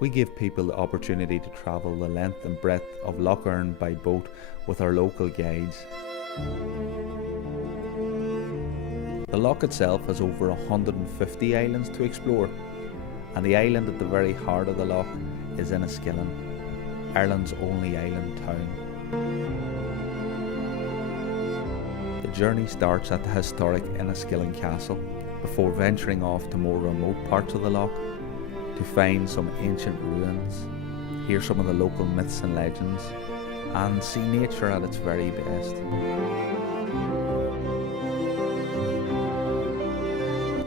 We give people the opportunity to travel the length and breadth of Lough Erne by boat with our local guides. The loch itself has over 150 islands to explore, and the island at the very heart of the loch is Enniskillen, Ireland's only island town. The journey starts at the historic Enniskillen Castle before venturing off to more remote parts of the loch to find some ancient ruins, hear some of the local myths and legends, and see nature at its very best.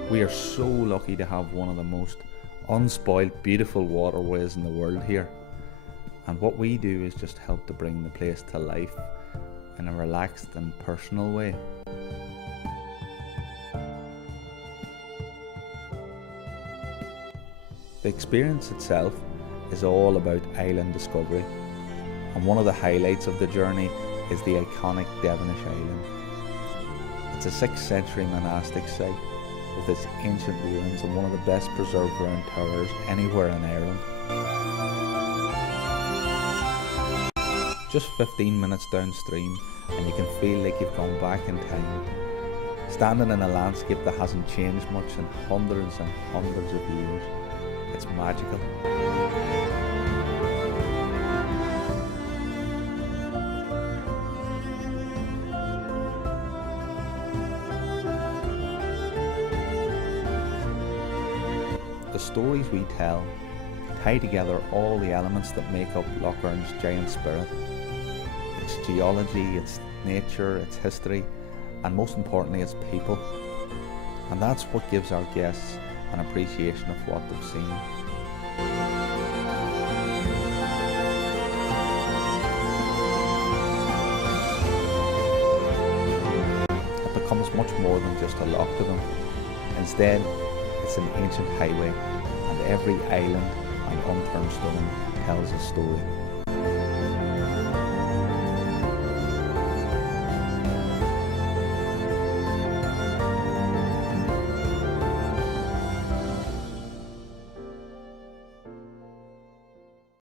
We are so lucky to have one of the most unspoiled, beautiful waterways in the world here, and what we do is just help to bring the place to life in a relaxed and personal way. The experience itself is all about island discovery, and one of the highlights of the journey is the iconic Devonish Island. It's a 6th century monastic site with its ancient ruins and one of the best preserved round towers anywhere in Ireland. Just 15 minutes downstream and you can feel like you've gone back in time, standing in a landscape that hasn't changed much in hundreds and hundreds of years. It's magical. The stories we tell tie together all the elements that make up Lough Erne's giant spirit. Its geology, its nature, its history, and most importantly its people. And that's what gives our guests an appreciation of what they've seen. It becomes much more than just a loch to them. Instead, it's an ancient highway, and every island and unturned stone tells a story.